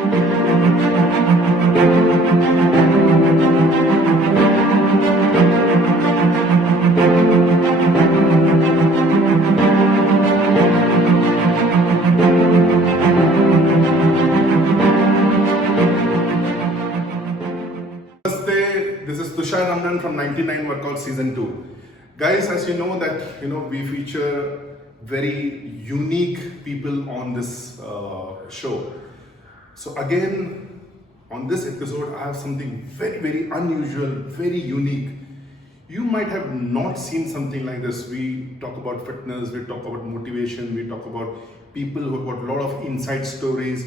Namaste, this is Tushar Ramnan from 99 Workout Season 2. Guys, as you know that we feature very unique people on this show. So again, on this episode, I have something very unusual, very unique. You might have not seen something like this. We talk about fitness, we talk about motivation, we talk about people who have got a lot of inside stories.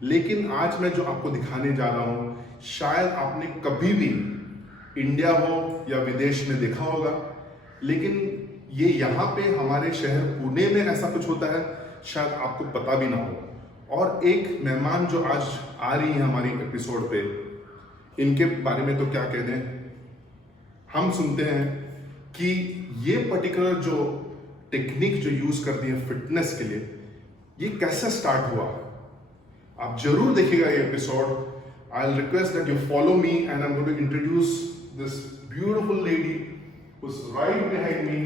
लेकिन आज मैं जो आपको दिखाने जा रहा हूँ, शायद आपने कभी भी इंडिया हो या विदेश में देखा होगा, लेकिन ये यहाँ पे हमारे शहर पुणे में ऐसा कुछ होता है, शायद आपको पता भी ना हो। और एक मेहमान जो आज आ रही है हमारी एपिसोड पे, इनके बारे में तो क्या कह दें। हम सुनते हैं कि ये पर्टिकुलर जो टेक्निक जो यूज करती है फिटनेस के लिए, ये कैसे स्टार्ट हुआ। आप जरूर देखिएगा ये episode. I'll request that you follow me and I'm going to introduce this beautiful lady who's right behind me.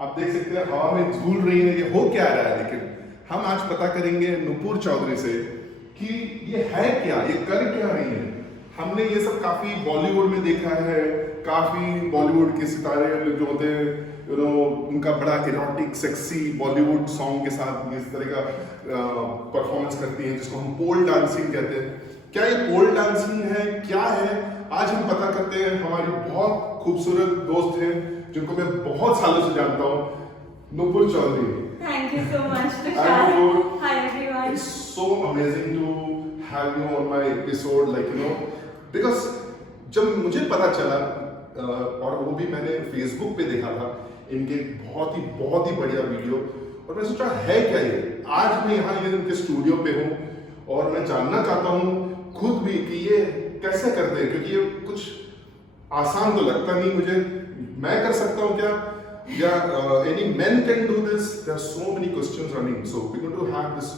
आप देख सकते हैं हवा में झूल रही है, ये हो क्या रहा है। लेकिन हम आज पता करेंगे नुपुर चौधरी से कि ये है क्या, ये कर क्या रही है। हमने ये सब काफी बॉलीवुड में देखा है, काफी बॉलीवुड के सितारे जो होते हैं उनका बड़ा इरोटिक सेक्सी बॉलीवुड सॉन्ग के साथ इस तरह का परफॉर्मेंस करती हैं, जिसको हम पोल डांसिंग कहते हैं। क्या ये पोल डांसिंग है, क्या है, आज हम पता करते हैं। हमारी बहुत खूबसूरत दोस्त हैं जिनको मैं बहुत सालों से जानता हूँ, Nupur Chaudhary. Thank you so much, Tushar. Hi everyone. It's so amazing to have you on my episode, because जब मुझे पता चला और वो भी मैंने फेसबुक पे देखा था इनके बहुत ही बढ़िया वीडियो, और मैं सोचा है क्या ये। आज मैं यहाँ इनके स्टूडियो पे हूँ और मैं जानना चाहता हूँ खुद भी कि ये कैसे करते हैं, क्योंकि ये कुछ आसान तो लगता नहीं मुझे। मैं कर सकता हूँ क्या, या any men can do this? There are so many questions running, so we're going to have this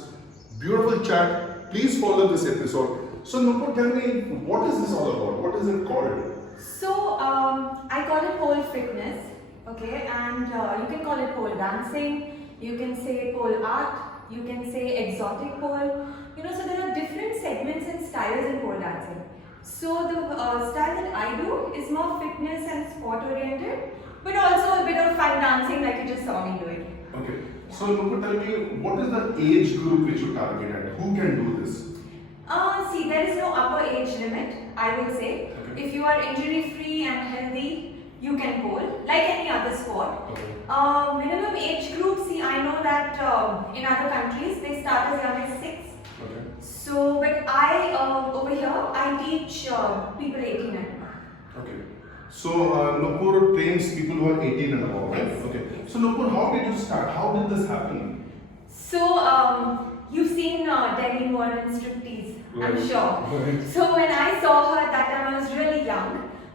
beautiful chat. Please follow this episode. So Nupur, tell me, what is this all about? What is it called? So I call it pole fitness, okay, and you can call it pole dancing, you can say pole art, you can say exotic pole. So there are different segments and styles in pole dancing. So the style that I do is more fitness and sport oriented, but also a bit of fun dancing like you just saw me doing. Okay. So Nupur, tell me, what is the age group which you target at? Who can do this? See, there is no upper age limit, I will say. Okay. If you are injury free and healthy, you can pole like any other sport. Okay. Minimum age group, see, I know that in other countries they start as young as 6. Okay. So, but I over here I teach people 18 and above. Okay. So Nupur trains people who are 18 and above, right? Yes. Okay. So Nupur, how did you start? How did this happen? So you've seen Demi Moore in striptease, I'm Right. sure. Right. So when I saw her that time, I was really young,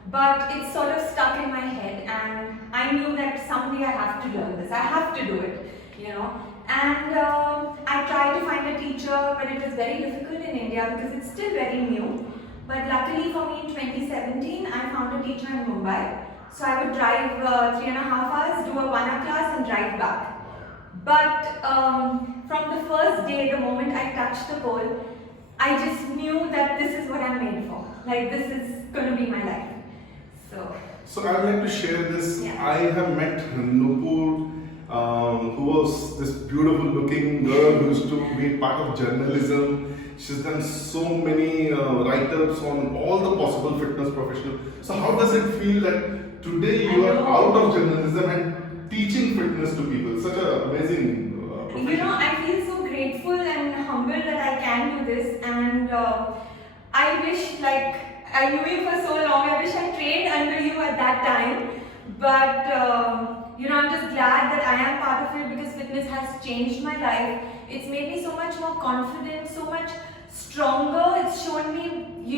but it sort of stuck in my head, and I knew that someday I have to learn this. I have to do it, And I tried to find a teacher, but it was very difficult in India because it's still very new. But luckily for me, in 2017, I found a teacher in Mumbai. So I would drive 3.5 hours, do a 1 hour class, and drive back. But from the first day, the moment I touched the pole, I just knew that this is what I'm made for. Like, this is going to be my life. So I would like to share this. Yeah. I have met Nupur, who was this beautiful looking girl who used to be part of journalism. She's done so many write-ups on all the possible fitness professionals. So how does it feel that today you are out of journalism and teaching fitness to people? Such an amazing profession. I feel so grateful and humbled that I can do this, and I wish, I knew you for so long. I wish I trained under you at that time, but I'm just glad that I am part of it because fitness has changed my life. It's made me so much more confident, so much stronger. It's shown me,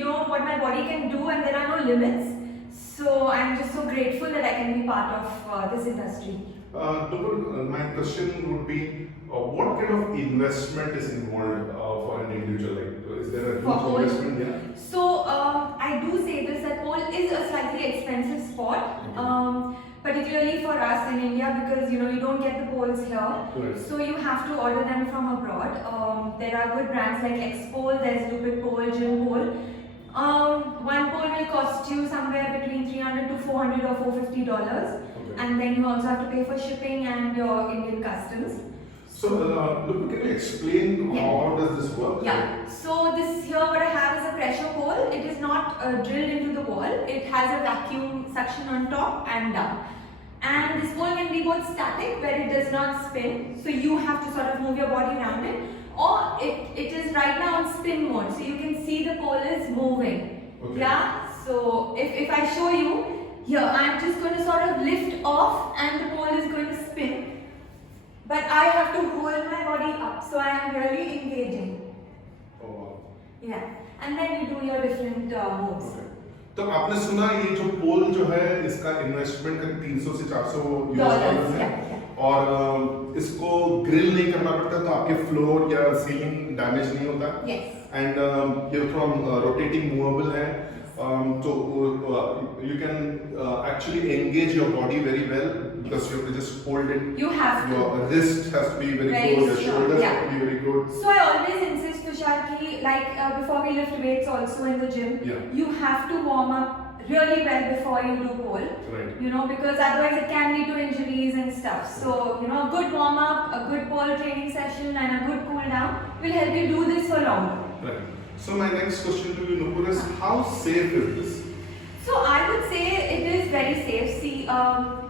what my body can do, and there are no limits. So I'm just so grateful that I can be part of this industry. Nupur, my question would be, what kind of investment is involved for an individual? Is there a For huge pole. investment, yeah. So I do say this that pole is a slightly expensive sport, particularly for us in India because you don't get the poles here. Right. So you have to order them from abroad. There are good brands like X-Pole, there's Lupit Pole, Gym Pole. One pole will cost you somewhere between $300 to $400 or $450, and then you also have to pay for shipping and your Indian customs. So, look, can you explain Yeah. how does this work? Yeah, so this here what I have is a pressure pole. It is not drilled into the wall. It has a vacuum suction on top and down. And this pole can be both static where it does not spin. So you have to sort of move your body around it. Or it is right now on spin mode. So you can see the pole is moving. Okay. Yeah, so if I show you, here I'm just going to sort of lift off and the pole is going to spin. But I have to hold my body up, so I am really engaging. Oh, wow. Yeah, and then you do your different moves. Okay. तो आपने सुना ये जो पोल जो है इसका investment करीब 300 से 400 US डॉलर है और इसको ग्रिल नहीं करना पड़ता तो आपके फ्लोर या सीलिंग डैमेज नहीं होता Yes. एंड ये थोड़ा रोटेटिंग मूवेबल है so you can actually engage your body very well because you have to just hold it. You have to. Your wrist has to be very Very good, your strong, shoulders yeah. have to be very good. So I always insist, Tushar, ki like before we lift weights also in the gym, Yeah. you have to warm up really well before you do pole. Right. Because otherwise it can lead to injuries and stuff. So, a good warm up, a good pole training session and a good cool down will help you do this for longer. Right. So my next question to you, Nupur, is how safe is this? So I would say it is very safe. See,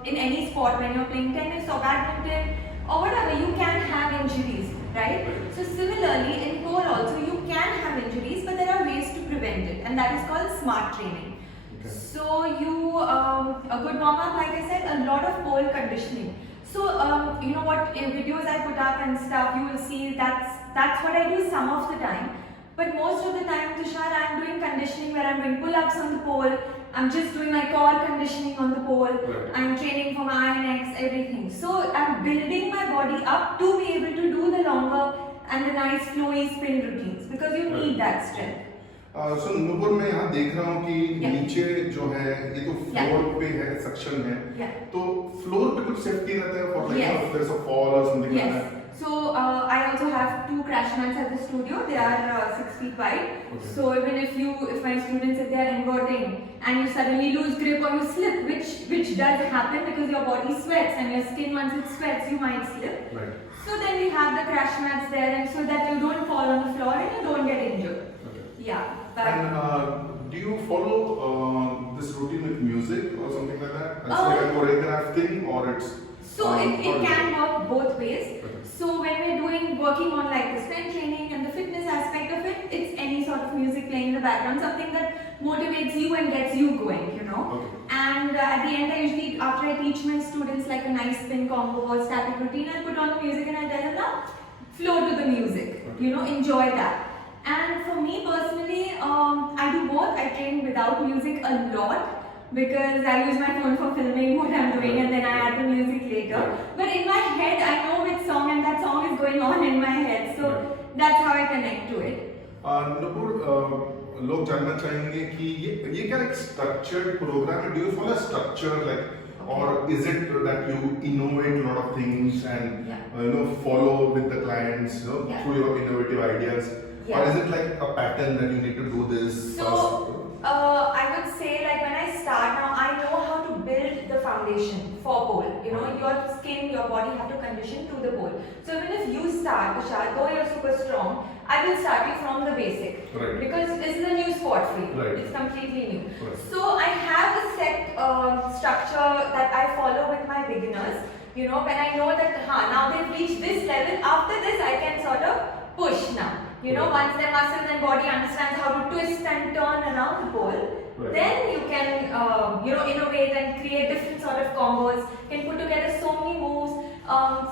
in any sport, when you're playing tennis or badminton or whatever, you can have injuries, right? So similarly, in pole also, you can have injuries, but there are ways to prevent it, and that is called smart training. Okay. So a good warm up, like I said, a lot of pole conditioning. So what videos I put up and stuff, you will see that's what I do some of the time. But most of the time, Tushar, I'm doing conditioning where I'm doing pull-ups on the pole. I'm just doing my core conditioning on the pole. Right. I'm training for my INX, everything. So I'm building my body up to be able to do the longer and the nice flowy spin routines because you need that strength. So Nupur मैं यहाँ देख रहा हूँ कि Yeah. नीचे जो है ये तो फ्लोर पे है सक्शन है Yeah. तो फ्लोर पे कुछ सेफ्टी रहता है for Yes. Like there's a fall or something like Yes. that. So I also have 2 crash mats at the studio. They are 6 feet wide. Okay. So even if my students, if they are inverting and you suddenly lose grip or you slip, which does happen because your body sweats and your skin once it sweats, you might slip. Right. So then we have the crash mats there, and so that you don't fall on the floor and you don't get injured. Okay. Yeah. But And do you follow this routine with music or something like that? It's Uh, like a choreographed thing or it's So it can work both ways. Okay. So when we're working on like the strength training and the fitness aspect of it, it's any sort of music playing in the background, something that motivates you and gets you going. Okay. And at the end, I usually, after I teach my students like a nice spin combo or static routine, I put on the music and I tell them now, flow to the music. Okay. Enjoy that. And for me personally, I do both. I train without music a lot. Because I use my phone for filming what I'm doing and then I add the music later. But in my head, I know which song and that song is going on in my head. So that's how I connect to it. Nupur लोग जानना चाहेंगे कि ये क्या एक structured program है? Do you follow a structure like or is it that you innovate a lot of things and follow with the clients Yeah. through your innovative ideas? Yeah. Or is it like a pattern that you need to do this? So, I would say like when I start now, I know how to build the foundation for pole. Your skin, your body have to condition to the pole. So even if you start, Tushar, though you're super strong, I will start you from the basic. Right. Because this is a new sport for you. Right. It's completely new. Right. So I have a set structure that I follow with my beginners. When I know that now they've reached this level, after this I can sort of push now. Once their muscles and body understands how to twist and turn around the pole, Right. then you can, innovate and create different sort of combos. You can put together so many moves.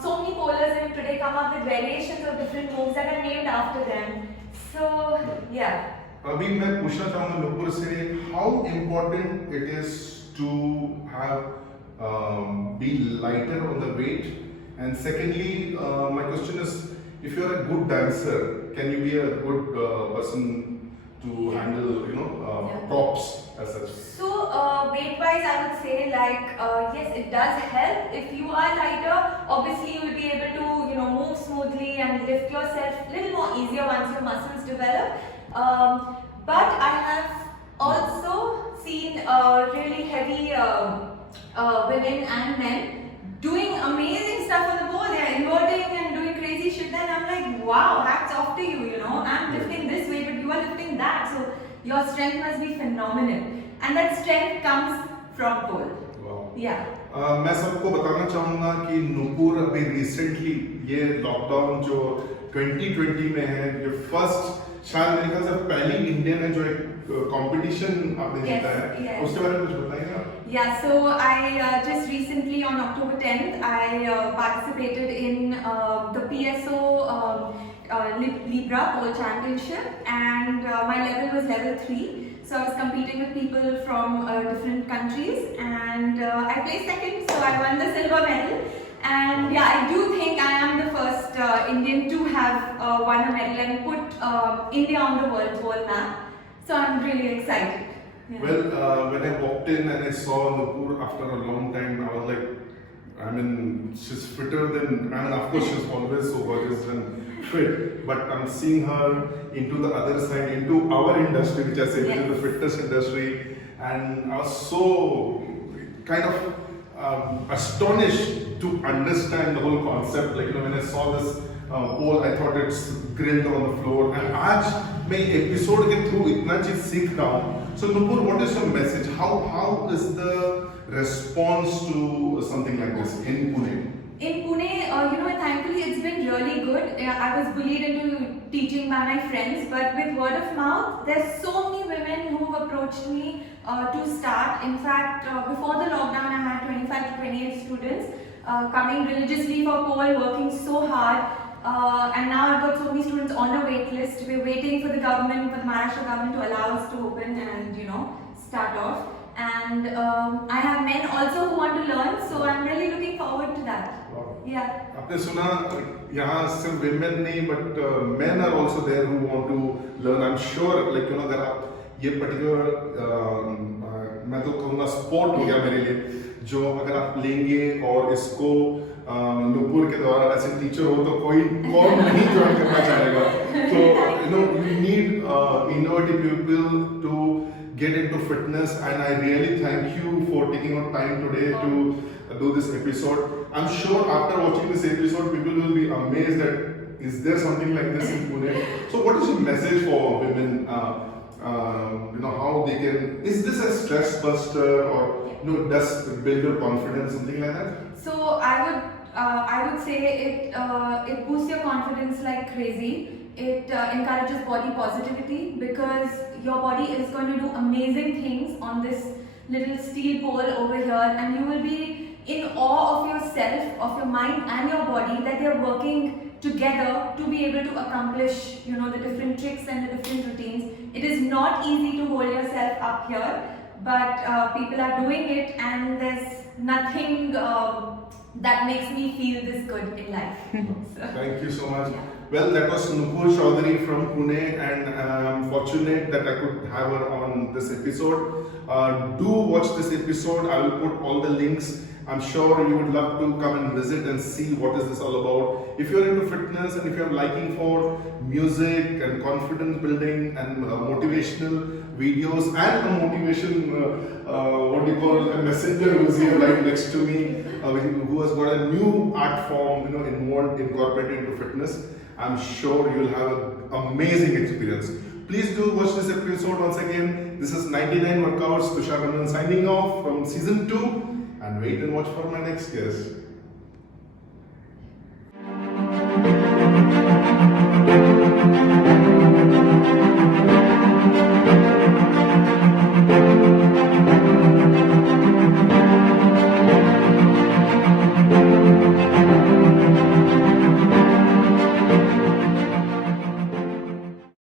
So many polers even today come up with variations of different moves that are named after them. So, yeah. अभी मैं पूछना चाहूँगा नूपुर से how important it is to have be lighter on the weight, and secondly my question is if you are a good dancer can you be a good person to handle, Yeah. props as such? So weight-wise, I would say yes, it does help. If you are lighter, obviously you will be able to move smoothly and lift yourself a little more easier once your muscles develop. But I have also seen really heavy women and men doing amazing stuff on the pole. They are inverting and doing crazy shit. Then I'm like, wow, hats off to you. I'm lifting this way, but you are lifting that. So your strength must be phenomenal, and that strength comes from pole. Wow. Yeah. मैं सबको बताना चाहूँगा कि नूपुर अभी recently ये lockdown जो 2020 में है, ये फर्स्ट शायद मेरे ख्याल से पहली इंडियन है जो एक कंपटीशन आपने Yes, जीता है, yes. उसके बारे में कुछ बताइए आप? Yeah, so I just recently on October 10th, I participated in the PSO Libra Pole Championship, and my level was level 3. So I was competing with people from different countries, and I placed second, so I won the silver medal. And yeah, I do think I am the first Indian to have won a medal and put India on the world pole map. So I'm really excited. Yeah. Well, when I walked in and I saw Nupur after a long time, I was like, she's fitter than, of course she's always so gorgeous and fit, but I'm seeing her into the other side, into our industry, which I say, which is the fitness industry, and I was so kind of astonished to understand the whole concept. Like, when I saw this pole, I thought it's grilled on the floor, and आज मैं episode के through इतना चीज सीख रहा हूँ. So Nupur, what is your message? How is the response to something like this in Pune? In Pune, thankfully it's been really good. I was bullied into teaching by my friends, but with word of mouth, there's so many women who've approached me to start. In fact, before the lockdown, I had 25 to 28 students coming religiously for pole, working so hard. And now I've got so many students on a wait list. We're waiting for the government, for the Maharashtra government to allow us to open and start off. And I have men also who want to learn, so I'm really looking forward to that. Wow. Yeah. आपने सुना यहाँ सिर्फ women नहीं, but men are also there who want to learn. I'm sure, अगर आप ये particular मैं तो कहूँगा sport हो गया मेरे लिए, जो अगर आप लेंगे और इसको नूपुर के द्वारा ऐसे टीचर हो तो कोई कौन नहीं ज्वाइन करना चाहेगा. तो you need innovative people to get into fitness, and I really thank you for taking out time today to do this episode. I'm sure after watching this episode, people will be amazed that is there something like this in Pune. So what is your message for women? How they can, is this a stress buster, or does it build your confidence, something like that? So I would say it boosts your confidence like crazy. It encourages body positivity, because your body is going to do amazing things on this little steel pole over here, and you will be in awe of yourself, of your mind and your body, that they're working together to be able to accomplish the different tricks and the different routines. It is not easy to hold yourself up here, but people are doing it, and there's nothing that makes me feel this good in life. So, Thank you so much. Yeah. Well, that was Nupur Chaudhary from Pune, and I'm fortunate that I could have her on this episode. Do watch this episode. I will put all the links. I'm sure you would love to come and visit and see what is this all about. If you're into fitness, and if you're liking for music and confidence building and motivational videos and a motivation, a messenger who's here right next to me, who has got a new art form, incorporated into fitness, I'm sure you'll have an amazing experience. Please do watch this episode once again. This is 99 Workouts, Tushar Ranjan signing off from season 2. And wait and watch for my next guest.